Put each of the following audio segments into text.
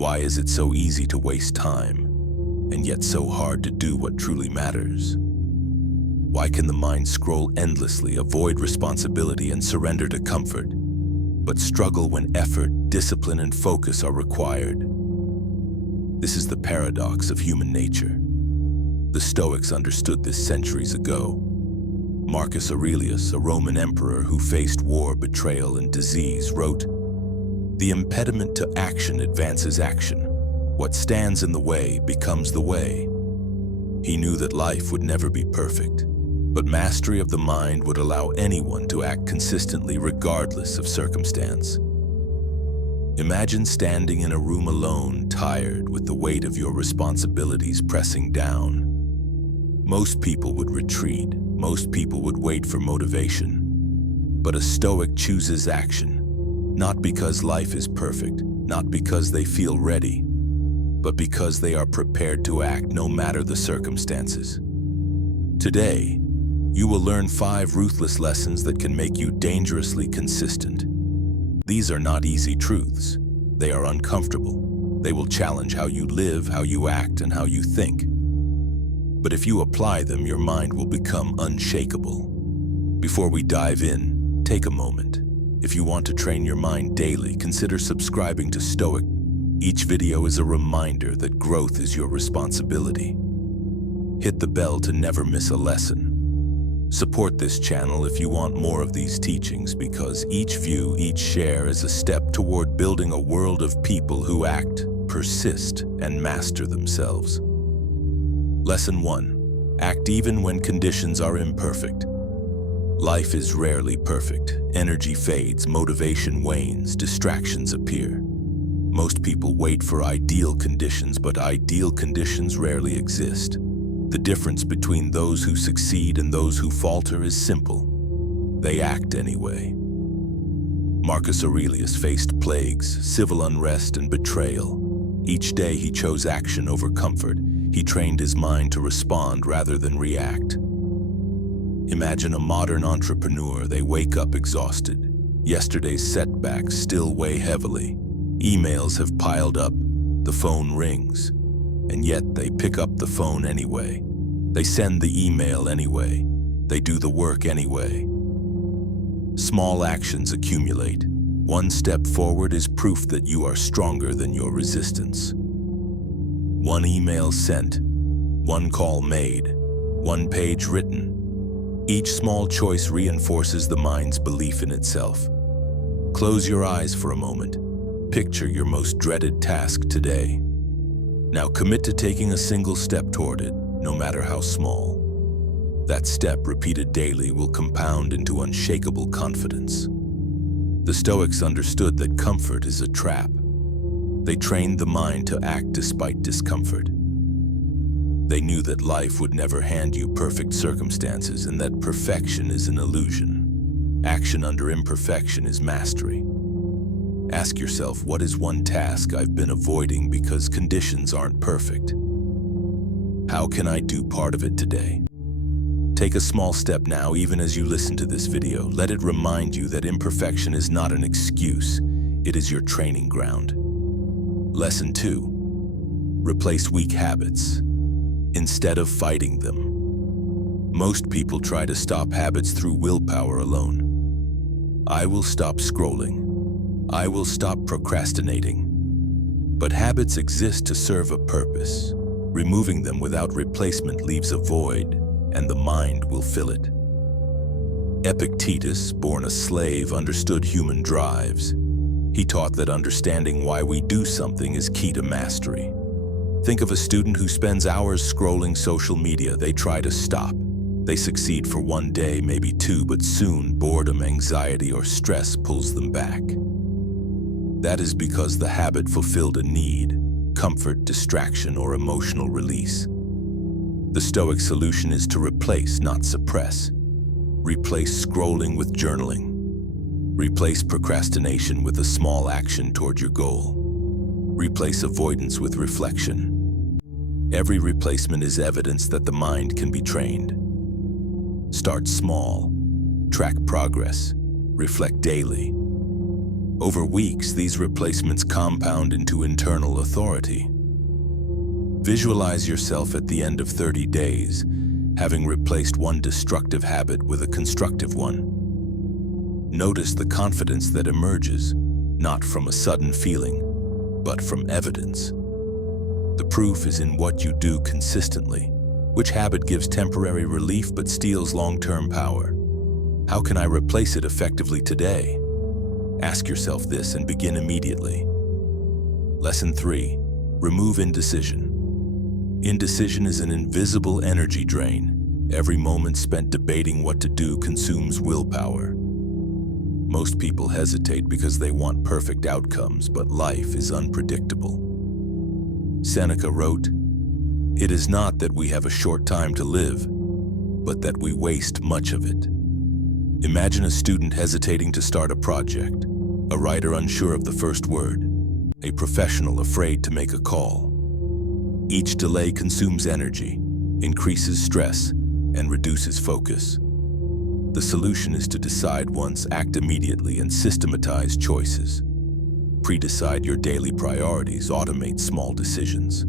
Why is it so easy to waste time, and yet so hard to do what truly matters? Why can the mind scroll endlessly, avoid responsibility, and surrender to comfort, but struggle when effort, discipline, and focus are required? This is the paradox of human nature. The Stoics understood this centuries ago. Marcus Aurelius, a Roman emperor who faced war, betrayal, and disease, wrote, "The impediment to action advances action. What stands in the way becomes the way." He knew that life would never be perfect, but mastery of the mind would allow anyone to act consistently regardless of circumstance. Imagine standing in a room alone, tired, with the weight of your responsibilities pressing down. Most people would retreat. Most people would wait for motivation. But a Stoic chooses action, not because life is perfect, not because they feel ready, but because they are prepared to act no matter the circumstances. Today, you will learn 5 ruthless lessons that can make you dangerously consistent. These are not easy truths. They are uncomfortable. They will challenge how you live, how you act, and how you think. But if you apply them, your mind will become unshakable. Before we dive in, take a moment. If you want to train your mind daily, consider subscribing to Stoic. Each video is a reminder that growth is your responsibility. Hit the bell to never miss a lesson. Support this channel if you want more of these teachings, because each view, each share is a step toward building a world of people who act, persist, and master themselves. Lesson 1. Act even when conditions are imperfect. Life is rarely perfect. Energy fades, motivation wanes, distractions appear. Most people wait for ideal conditions, but ideal conditions rarely exist. The difference between those who succeed and those who falter is simple. They act anyway. Marcus Aurelius faced plagues, civil unrest, and betrayal. Each day he chose action over comfort. He trained his mind to respond rather than react. Imagine a modern entrepreneur. They wake up exhausted. Yesterday's setbacks still weigh heavily. Emails have piled up. The phone rings. And yet they pick up the phone anyway. They send the email anyway. They do the work anyway. Small actions accumulate. One step forward is proof that you are stronger than your resistance. One email sent, one call made, one page written. Each small choice reinforces the mind's belief in itself. Close your eyes for a moment. Picture your most dreaded task today. Now commit to taking a single step toward it, no matter how small. That step, repeated daily, will compound into unshakable confidence. The Stoics understood that comfort is a trap. They trained the mind to act despite discomfort. They knew that life would never hand you perfect circumstances and that perfection is an illusion. Action under imperfection is mastery. Ask yourself, what is one task I've been avoiding because conditions aren't perfect? How can I do part of it today? Take a small step now, even as you listen to this video. Let it remind you that imperfection is not an excuse. It is your training ground. Lesson 2. Replace weak habits instead of fighting them. Most people try to stop habits through willpower alone. I will stop scrolling. I will stop procrastinating. But habits exist to serve a purpose. Removing them without replacement leaves a void, and the mind will fill it. Epictetus, born a slave, understood human drives. He taught that understanding why we do something is key to mastery. Think of a student who spends hours scrolling social media. They try to stop. They succeed for one day, maybe 2, but soon boredom, anxiety, or stress pulls them back. That is because the habit fulfilled a need: comfort, distraction, or emotional release. The Stoic solution is to replace, not suppress. Replace scrolling with journaling. Replace procrastination with a small action toward your goal. Replace avoidance with reflection. Every replacement is evidence that the mind can be trained. Start small. Track progress. Reflect daily. Over weeks, these replacements compound into internal authority. Visualize yourself at the end of 30 days, having replaced one destructive habit with a constructive one. Notice the confidence that emerges, not from a sudden feeling, but from evidence. The proof is in what you do consistently. Which habit gives temporary relief but steals long-term power? How can I replace it effectively today? Ask yourself this and begin immediately. Lesson 3. Remove indecision. Indecision is an invisible energy drain. Every moment spent debating what to do consumes willpower. Most people hesitate because they want perfect outcomes, but life is unpredictable. Seneca wrote, "It is not that we have a short time to live, but that we waste much of it." Imagine a student hesitating to start a project, a writer unsure of the first word, a professional afraid to make a call. Each delay consumes energy, increases stress, and reduces focus. The solution is to decide once, act immediately, and systematize choices. Pre-decide your daily priorities, automate small decisions.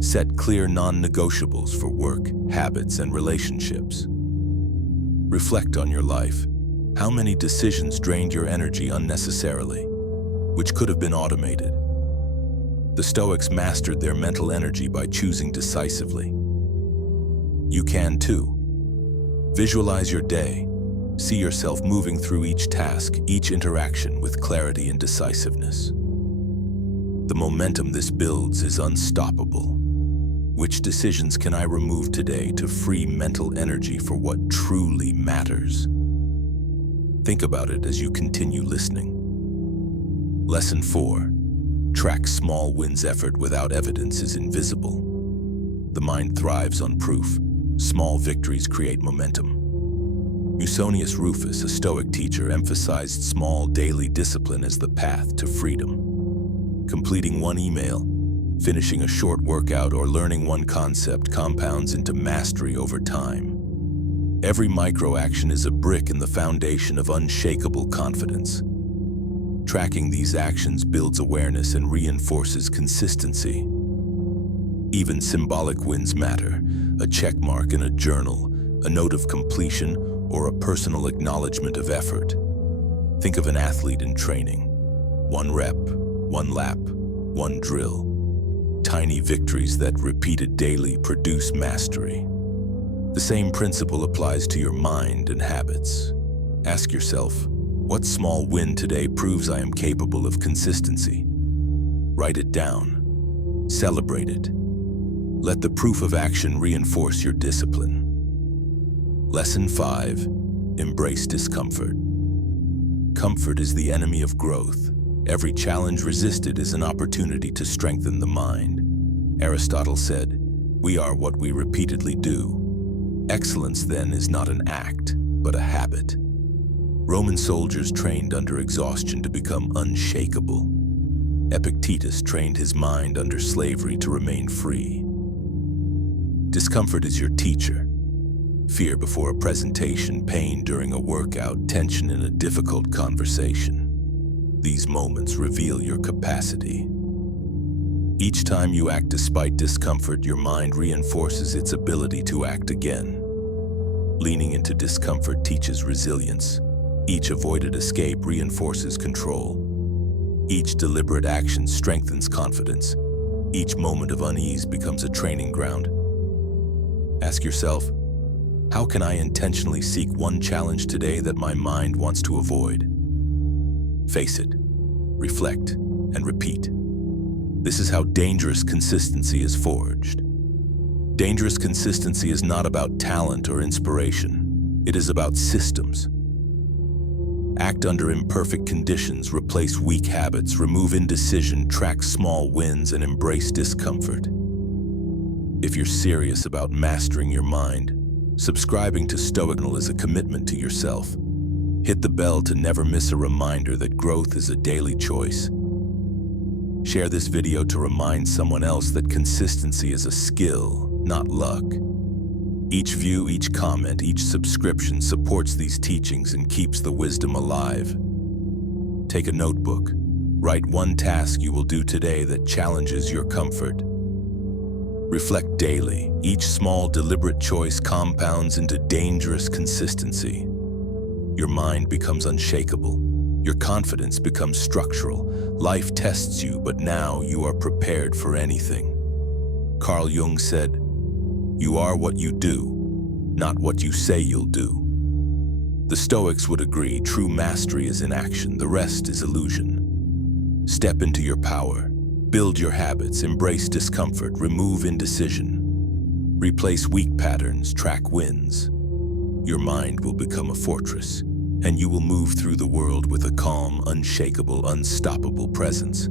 Set clear non-negotiables for work, habits, and relationships. Reflect on your life. How many decisions drained your energy unnecessarily, which could have been automated? The Stoics mastered their mental energy by choosing decisively. You can too. Visualize your day. See yourself moving through each task, each interaction with clarity and decisiveness. The momentum this builds is unstoppable. Which decisions can I remove today to free mental energy for what truly matters? Think about it as you continue listening. Lesson 4. Track small wins. Effort without evidence is invisible. The mind thrives on proof. Small victories create momentum. Musonius Rufus, a Stoic teacher, emphasized small daily discipline as the path to freedom. Completing one email, finishing a short workout, or learning one concept compounds into mastery over time. Every micro-action is a brick in the foundation of unshakable confidence. Tracking these actions builds awareness and reinforces consistency. Even symbolic wins matter. A check mark in a journal, a note of completion, or a personal acknowledgement of effort. Think of an athlete in training. One rep, one lap, one drill. Tiny victories that repeated daily produce mastery. The same principle applies to your mind and habits. Ask yourself, what small win today proves I am capable of consistency? Write it down. Celebrate it. Let the proof of action reinforce your discipline. Lesson 5. Embrace discomfort. Comfort is the enemy of growth. Every challenge resisted is an opportunity to strengthen the mind. Aristotle said, "We are what we repeatedly do." Excellence, then, is not an act, but a habit. Roman soldiers trained under exhaustion to become unshakable. Epictetus trained his mind under slavery to remain free. Discomfort is your teacher. Fear before a presentation, pain during a workout, tension in a difficult conversation. These moments reveal your capacity. Each time you act despite discomfort, your mind reinforces its ability to act again. Leaning into discomfort teaches resilience. Each avoided escape reinforces control. Each deliberate action strengthens confidence. Each moment of unease becomes a training ground. Ask yourself, how can I intentionally seek one challenge today that my mind wants to avoid? Face it, reflect, and repeat. This is how dangerous consistency is forged. Dangerous consistency is not about talent or inspiration. It is about systems. Act under imperfect conditions, replace weak habits, remove indecision, track small wins, and embrace discomfort. If you're serious about mastering your mind, subscribing to Stoic is a commitment to yourself. Hit the bell to never miss a reminder that growth is a daily choice. Share this video to remind someone else that consistency is a skill, not luck. Each view, each comment, each subscription supports these teachings and keeps the wisdom alive. Take a notebook. Write one task you will do today that challenges your comfort. Reflect daily. Each small, deliberate choice compounds into dangerous consistency. Your mind becomes unshakable. Your confidence becomes structural. Life tests you, but now you are prepared for anything. Carl Jung said, "You are what you do, not what you say you'll do." The Stoics would agree, true mastery is in action, the rest is illusion. Step into your power. Build your habits, embrace discomfort, remove indecision. Replace weak patterns, track wins. Your mind will become a fortress, and you will move through the world with a calm, unshakable, unstoppable presence.